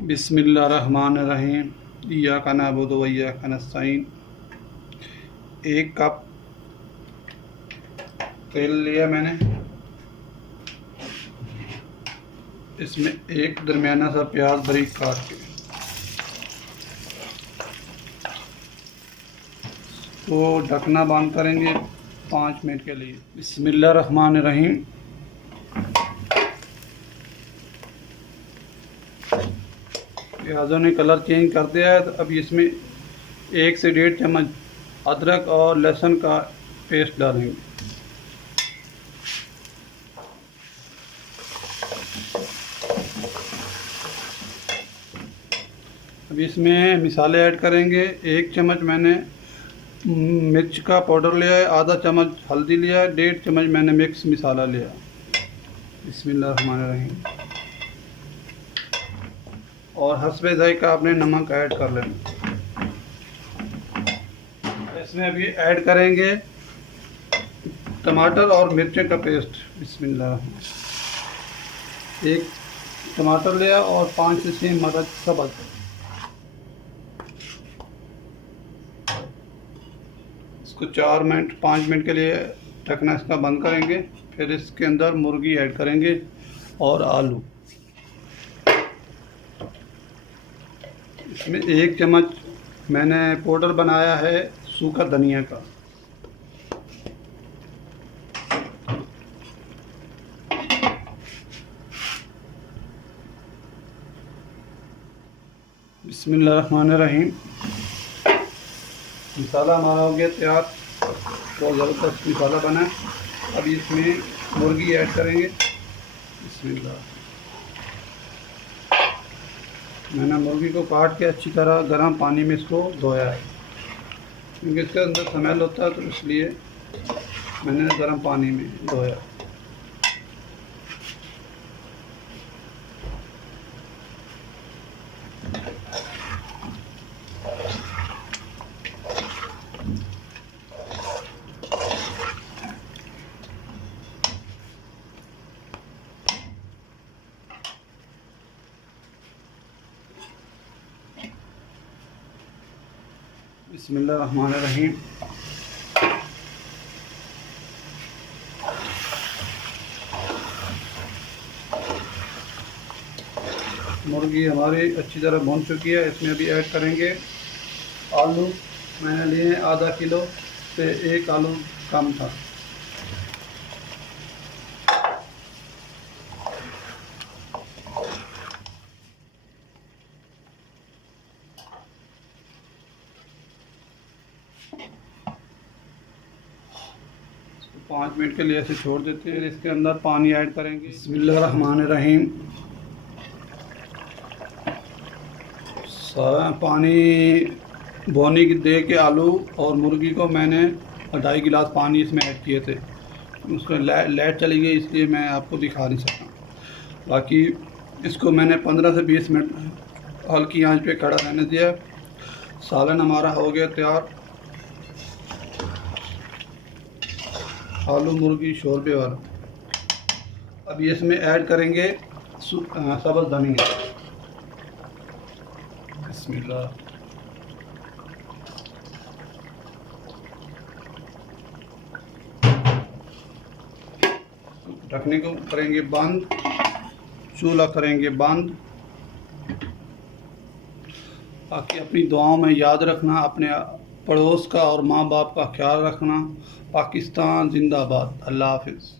बिस्मिल्लाहिर्रहमानिर्रहीम। इय्याका नअबुदु व इय्याका नस्तईन। 1 कप तेल लिया मैंने। इसमें एक दरमियाना सा प्याज बारीक काट के तो ढकना बंद करेंगे 5 मिनट के लिए। बिस्मिल्लाहिर्रहमानिर्रहीम। प्याज़ों ने कलर चेंज कर दिया है, तो अभी इसमें 1 से 1.5 चम्मच अदरक और लहसुन का पेस्ट डालेंगे। अभी इसमें मिसाले ऐड करेंगे। 1 चम्मच मैंने मिर्च का पाउडर लिया है, आधा चम्मच हल्दी लिया है, 1.5 चम्मच मैंने मिक्स मसाला लिया। बिस्मिल्लाहिर्रहमानिर्रहीम। और हस्बे ज़ायका आपने नमक ऐड कर लेना। इसमें अभी ऐड करेंगे टमाटर और मिर्चें का पेस्ट। बिस्मिल्लाह। 1 टमाटर लिया और 5 से 6 मरच सब्ज़। इसको 5 मिनट के लिए ढकना इसका बंद करेंगे। फिर इसके अंदर मुर्गी ऐड करेंगे और आलू। इसमें 1 चम्मच मैंने पाउडर बनाया है सूखा धनिया का। बिस्मिल्लाहिर्रहमानिर्रहीम। मसाला हमारा हो गया तैयार। बहुत ज़बरदस्त मसाला बना है। अभी इसमें मुर्गी ऐड करेंगे। बिस्मिल्लाह। मैंने मुर्गी को काट के अच्छी तरह गर्म पानी में इसको धोया है, क्योंकि इसके अंदर स्मेल होता है, तो इसलिए मैंने गर्म पानी में धोया। बिस्मिल्लाहिर्रहमानिर्रहीम। मुर्गी हमारी अच्छी तरह भून चुकी है। इसमें अभी ऐड करेंगे आलू। मैंने लिए आधा किलो से 1 आलू कम था। इसको 5 मिनट के लिए ऐसे छोड़ देते हैं। इसके अंदर पानी ऐड करेंगे। बिस्मिल्लाहिर्रहमानिर्रहीम। सारा पानी भुनी दे के आलू और मुर्गी को मैंने 2.5 गिलास पानी इसमें ऐड किए थे। उसमें लाइट चली गई, इसलिए मैं आपको दिखा नहीं सकता। बाकी इसको मैंने 15 से 20 मिनट हल्की आंच पे खड़ा रहने दिया। सालन हमारा हो गया तैयार। आलू मुर्गी शोरबे वाला। अब ये इसमें ऐड करेंगे सब्ज़ धनिया। बिस्मिल्लाह। ढकने को करेंगे बंद, चूल्हा करेंगे बंद। बाकी अपनी दुआओं में याद रखना, अपने पड़ोस का और माँ बाप का ख्याल रखना। पाकिस्तान जिंदाबाद। अल्लाह हाफिज़।